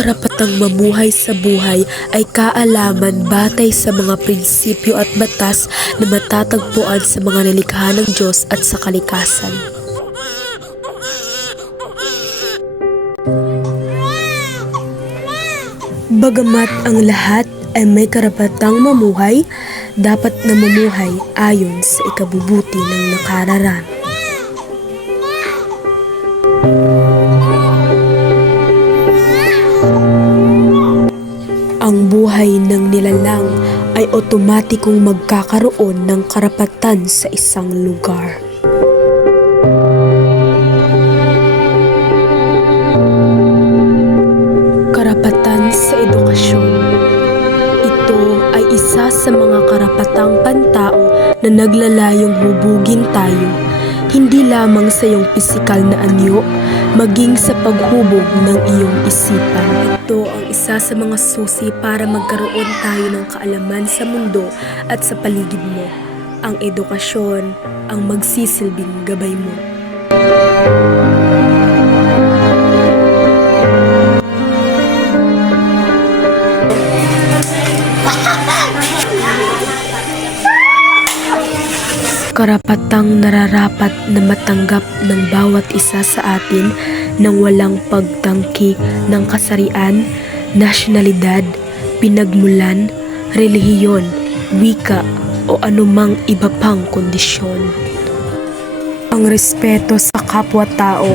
karapatang mamuhay sa buhay ay kaalaman batay sa mga prinsipyo at batas na matatagpuan sa mga nilikha ng Diyos at sa kalikasan. Bagamat ang lahat ay may karapatang mamuhay, dapat na mamuhay ayon sa ikabubuti ng nakararami. Ang buhay ng nilalang ay otomatikong magkakaroon ng karapatan sa isang lugar. Karapatan sa edukasyon. Ito ay isa sa mga karapatang pantao na naglalayong hubugin tayo, hindi lamang sa iyong pisikal na anyo, maging sa paghubog ng iyong isipan. Ito ang isa sa mga susi para magkaroon tayo ng kaalaman sa mundo at sa paligid mo. Ang edukasyon ang magsisilbing gabay mo. Karapatang nararapat na matanggap ng bawat isa sa atin nang walang pagtangki ng kasarian, nasyonalidad, pinagmulan, relihiyon, wika o anumang iba pang kondisyon. Ang respeto sa kapwa-tao,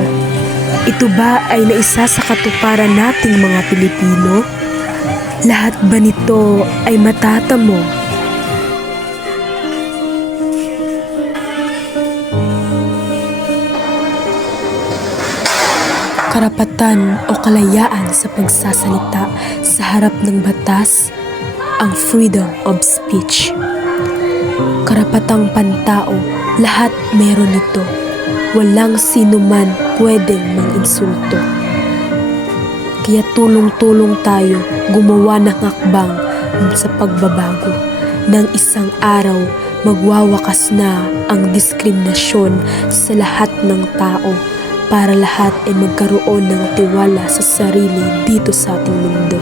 ito ba ay naisa sa katuparan nating mga Pilipino? Lahat ba nito ay matatamo? Karapatan o kalayaan sa pagsasalita sa harap ng batas, ang freedom of speech. Karapatang pantao, lahat meron nito. Walang sino man pwedeng manginsulto. Kaya tulong-tulong tayo gumawa ng hakbang sa pagbabago. Nang isang araw, magwawakas na ang diskriminasyon sa lahat ng tao, para lahat ay magkaroon ng tiwala sa sarili dito sa ating mundo.